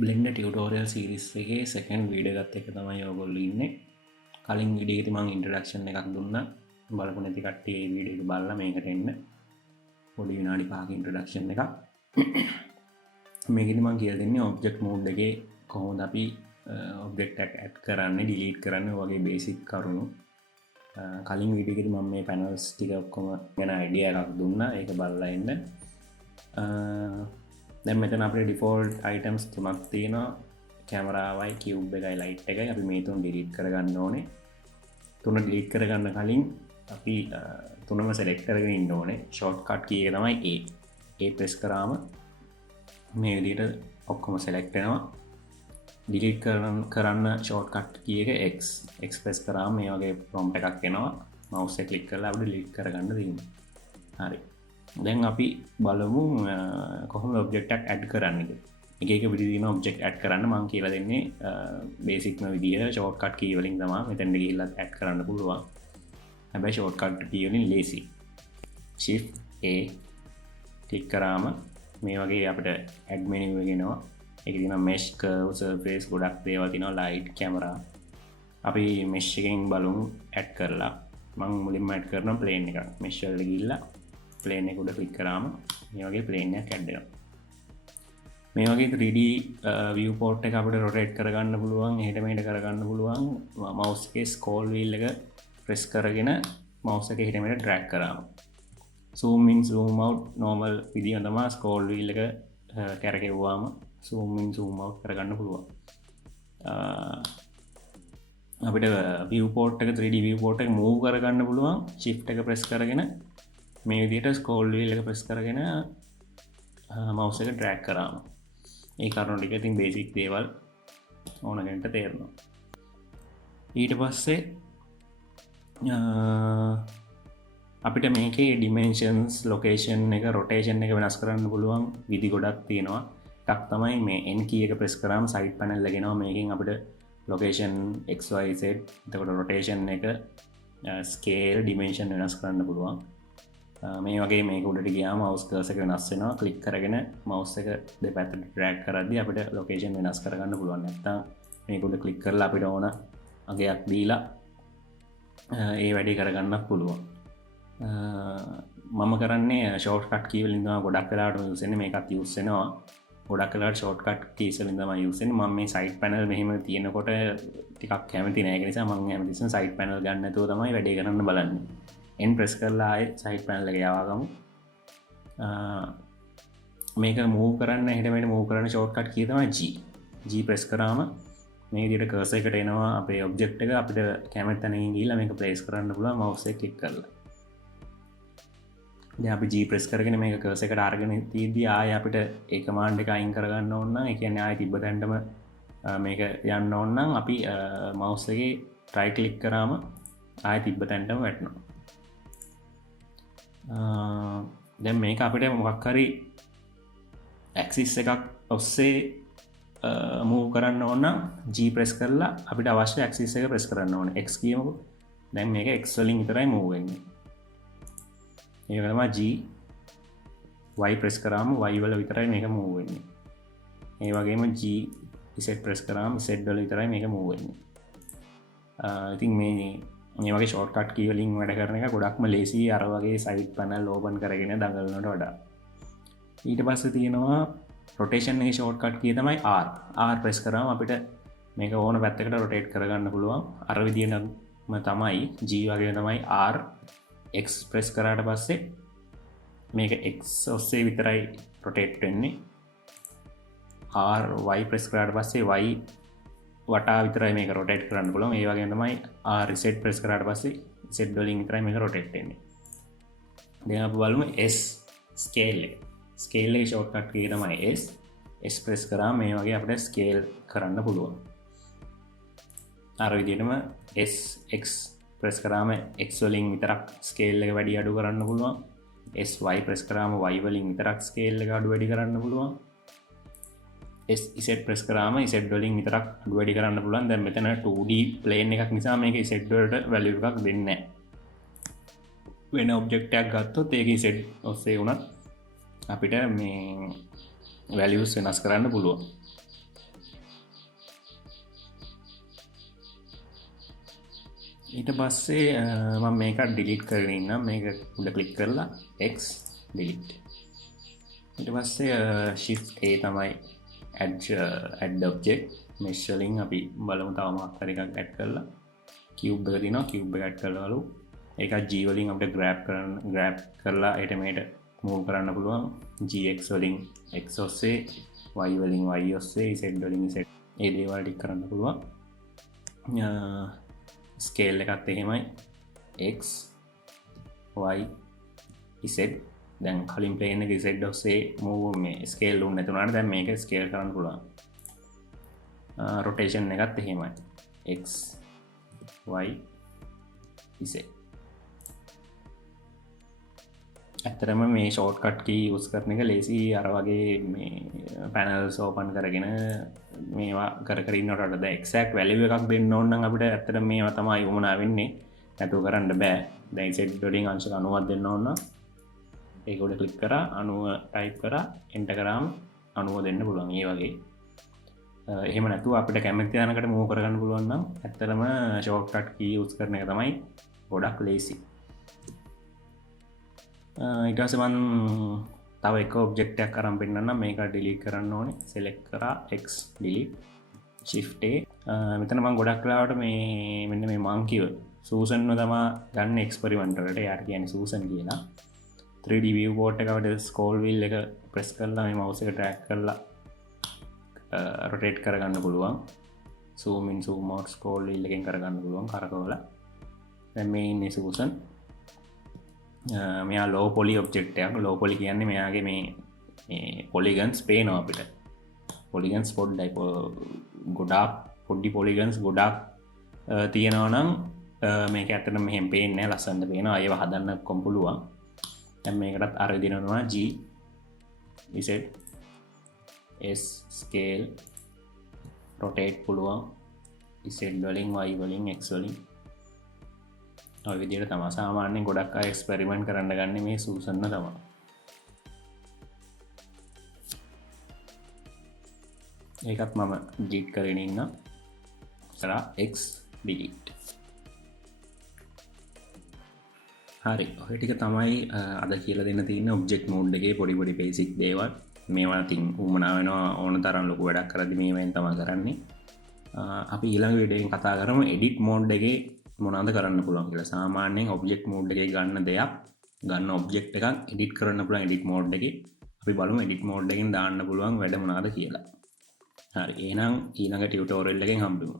Blender tutorial series එකේ second video එකත් එක්ක තමයි ඔයගොල්ලෝ ඉන්නේ. කලින් video එකේ මම introduction එකක් දුන්නා. බලපු නැති කට්ටිය මේ video එක බලලා මේකට එන්න. පොඩි විනාඩි 5ක introduction එකක්. මේකෙදි මම කියලා දෙන්නේ object mode එකේ කොහොමද අපි object එක add කරන්නේ, delete කරන්නේ වගේ basic කරුණු. කලින් video එකේදී මම මේ panels ටික ඔක්කොම ගැන idea එකක් දුන්නා. ඒක බලලා එන්න. දැන් මෙතන අපේ default items තුනක් තියෙනවා. කැමරාවයි cube එකයි light එකයි. අපි මේ තුන delete කරගන්න ඕනේ. තුන delete කරගන්න කලින් අපි තුනම select කරගෙන ඉන්න ඕනේ. shortcut key එක තමයි A press කරාම මේ විදිහට ඔක්කොම select වෙනවා. delete කරන්න shortcut key එක X press කරාම මේ වගේ prompt එකක් එනවා. mouse එක click කරලා අපිට delete කරගන්න තියෙනවා. හරි. දැන් අපි බලමු කොහොමද object එකක් add කරන්නේ කියලා. එක විදිහ තියෙනවා object add කරන්න. මම කියලා දෙන්නේ basic ම විදිය shortcut key වලින් තමයි මෙතෙන්ට ගිහිල්ලා add කරන්න පුළුවන්. හැබැයි shortcut key වලින් lazy. shift A click කරාම මේ වගේ අපිට add menu එක එනවා. ඒකේ තියෙනවා mesh, curve, surface ගොඩක් දේවල් තියෙනවා, light, camera. අපි mesh එකෙන් බලමු add කරලා. මම මුලින්ම add කරනවා plane එකක්. mesh වලට ගිහිල්ලා plane එක උඩ click කරාම මේ වගේ plane එකක් add වෙනවා. මේ වගේ 3D viewport එක අපිට rotate කරගන්න පුළුවන්, එහෙට මෙහෙට කරගන්න පුළුවන්. mouse එකේ scroll wheel එක press කරගෙන mouse එක එහෙට මෙහෙට drag කරාම. zoom in zoom out normal විදිය තමයි scroll wheel එක කැරකෙව්වාම zoom in zoom out කරගන්න පුළුවන්. අපිට viewport එක 3D viewport එක move කරගන්න පුළුවන්. shift එක press කරගෙන මේ විදිහට scroll wheel එක press කරගෙන mouse එක drag කරාම ඒ කරුණු ටික ඉතින් basic දේවල් ඕන කෙනෙක්ට තේරෙනවා. ඊට පස්සේ අපිට මේකේ dimensions, location එක, rotation එක වෙනස් කරන්න පුළුවන් විදි ගොඩක් තියෙනවා. එකක් තමයි මේ N key එක press කරාම side panel එක එනවා. මේකෙන් අපිට location x y z එතකොට rotation එක, scale, dimension වෙනස් කරන්න පුළුවන්. මේ වගේ මේක උඩට ගියාම mouse cursor එක වෙනස් වෙනවා. ක්ලික් කරගෙන mouse එක දෙපැත්තට drag කරද්දී අපිට location වෙනස් කරගන්න පුළුවන්. නැත්නම් මේක උඩ ක්ලික් කරලා අපිට ඕන අගයක් දීලා ඒ වැඩේ කරගන්න පුළුවන්. මම කරන්නේ shortcut key වලින් තමයි ගොඩක් වෙලාවට use වෙන්නේ. මේකත් use වෙනවා. ගොඩක් වෙලාවට shortcut keys වලින් තමයි use වෙන්නේ. මම මේ side panel මෙහෙම තියෙනකොට ටිකක් කැමති නෑ. ඒක නිසා මම හැමතිස්සෙම side panel ගන්න නැතුව තමයි වැඩේ කරන්න බලන්නේ. N press කරලා ආයේ side panel එක යවා ගමු. මේක move කරන්න එහෙට මෙහෙට move කරන්න shortcut key තමයි G press කරාම මේ විදිහට cursor එකට එනවා අපේ object එක. අපිට කැමති තැනකින් ගිහිල්ලා මේක place කරන්න පුළුවන් mouse එක click කරලා. දැන් අපි G press කරගෙන මේක cursor එකට අරගෙන තියද්දී ආයේ අපිට ඒ command එක අයින් කරගන්න ඕන නම්, ඒ කියන්නේ ආයේ තිබ්බ තැනටම මේක යන්න ඕන නම් අපි mouse එකේ right click කරාම ආයේ තිබ්බ තැනටම වැටෙනවා. දැන් මේක අපිට මොකක් හරි axis එකක් ඔස්සේ move කරන්න ඕන නම් G press කරලා අපිට අවශ්‍ය axis එක press කරන්න ඕනේ. X කියමුකෝ. දැන් මේක X වලින් විතරයි move වෙන්නේ. ඒක තමයි G. Y press කරාම Y වල විතරයි මේක move වෙන්නේ. ඒ වගේම G Z press කරාම Z වල විතරයි මේක move වෙන්නේ. ඉතින් මේ වගේ shortcut key වලින් වැඩ කරන එක ගොඩක්ම lazy අර වගේ side panel open කරගෙන දඟලනට වඩා. ඊට පස්සේ තියෙනවා rotation එකේ shortcut key තමයි R press කරාම අපිට මේක ඕන පැත්තකට rotate කරගන්න පුළුවන්. අර විදිහටම තමයි G වගේ තමයි R. X press කරාට පස්සේ මේක X ඔස්සේ විතරයි rotate වෙන්නේ. R Y press කරාට පස්සේ Y වටා විතරයි මේක rotate කරන්න පුළුවන්. ඒ වගේම තමයි R Z press කරාට පස්සේ Z වලින් විතරයි මේක rotate වෙන්නේ. දැන් අපි බලමු S scale එක. scale එකේ shortcut key තමයි S press කරාම මේ වගේ අපිට scale කරන්න පුළුවන්. අර විදිහටම X press කරාම X වලින් විතරක් scale එක වැඩි අඩු කරන්න පුළුවන්. Y press කරාම Y වලින් විතරක් scale එක අඩු වැඩි කරන්න පුළුවන්. Z press කරාම Z වලින් විතරක් අඩු වැඩි කරන්න පුළුවන්. දැන් මෙතන 2D plane එකක් නිසා මේක Z වලට value එකක් දෙන්නේ නැහැ. වෙන object එකක් ගත්තොත් ඒකේ Z ඔස්සේ වුණත් අපිට මේ values වෙනස් කරන්න පුළුවන්. ඊට පස්සේ මම මේක ඩිලීට් කරගෙන ඉන්නම්. මේක උඩ ක්ලික් කරලා x delete. ඊට පස්සේ shift a තමයි add object mesh වලින් අපි බලමු තව මොකක් හරි එකක් add කරලා cube එක දිනවා cube එක add කරලාලු ඒක g වලින් අපිට grab කරලා ඒට මේට move කරන්න පුළුවන් gx වලින් x ඔස්සේ y වලින් y ඔස්සේ z වලින් z ඒ දේවල් ටික කරන්න පුළුවන්. ස්කේල් එකත් එහෙමයි x y z දැන් කලින් ප්ලේන් එක z ඔස්සේ move මේ ස්කේල් උන් නැතුණාට දැන් මේක ස්කේල් කරන්න පුළුවන්. රොටේෂන් එකත් එහෙමයි x y z. ඇත්තරම මේ ෂෝට්කට් කී යූස් කරන එක ලේසි. අර වගේ මේ පැනල්ස් ඕපන් කරගෙන මේවා කර කර ඉන්නට වඩා එක්සැක්ට් වැලියු එකක් දෙන්න ඕන නම් අපිට ඇත්තට මේවා තමයි වුණා වෙන්නේ. නැතුව කරන්න බෑ. දැන් z වලින් අංශක 90ක් දෙන්න ඕන නම් ඒක උඩ ක්ලික් කරා 90 ටයිප් කරා එන්ටර් කරාම 90 දෙන්න පුළුවන්. ඒ වගේ එහෙම නැතුව අපිට කැමති තැනකට මූව් කරගන්න පුළුවන් නම් ඇත්තටම ෂෝට්කට් කී යූස් කරන එක තමයි ගොඩක් ලේසි. ඊට පස්සේ මම තව එක ඔබ්ජෙක්ට් එකක් අරන් පෙන්නන්නම්. මේක ඩිලීට් කරන්න ඕනේ. select කරා x delete shift a. මෙතන මම ගොඩක් වෙලාවට මේ මෙන්න මේ මංකිව සූසන්ව තමයි ගන්න එක්ස්පෙරිමන්ට් වලට. යාට කියන්නේ සූසන් කියලා. 3D viewport එකට scroll wheel එක press කරලා මේ mouse එක drag කරලා rotate කරගන්න පුළුවන්. zoom in zoom out scroll wheel එකෙන් කරගන්න පුළුවන් කරකවලා. දැන් මේ ඉන්නේ සූසන්. මෙයා low poly object එකක්. low poly කියන්නේ මෙයාගේ මේ polygons පේනවා අපිට. polygons පොඩ්ඩයි ගොඩාක් පොඩි polygons ගොඩාක් තියෙනවා නම් මේක ඇත්තටම මෙහෙම පේන්නේ නැහැ. ලස්සනට පේනවා. ඒව හදන්න කොම් පුළුවන්. දැන් මේකටත් අර දිනනවා g z s scale rotate පුළුවන් z වලින් y වලින් x වලින් ඔය විදිහට තමයි සාමාන්‍යයෙන් ගොඩක් අය එක්ස්පෙරිමන්ට් කරන්න ගන්නේ මේ සූසන්න තමයි. ඒකත් මම ඩිලීට් කරගෙන ඉන්නම්. ඉතලා x delete. හරි. ඔය ටික තමයි අද කියලා දෙන්න තියෙන ඔබ්ජෙක්ට් මෝඩ් එකේ පොඩි පොඩි බේසික් දේවල්. මේවා ඉතින් උමනා වෙනවා ඕන තරම් ලොකු වැඩක් කරද්දි මේවෙන් තමයි කරන්නේ. අපි ඊළඟ වීඩියෝ එකෙන් කතා කරමු එඩිට් මෝඩ් එකේ මොනවද කරන්න පුළුවන් කියලා. සාමාන්‍යයෙන් ඔබ්ජෙක්ට් මෝඩ් එකේ ගන්න දෙයක් ගන්න ඔබ්ජෙක්ට් එකක් එඩිට් කරන්න පුළුවන් එඩිට් මෝඩ් එකේ. අපි බලමු එඩිට් මෝඩ් එකෙන් දාන්න පුළුවන් වැඩ මොනවද කියලා. හරි. එහෙනම් ඊළඟ ටියුටෝරියල් එකෙන් හම්බෙමු.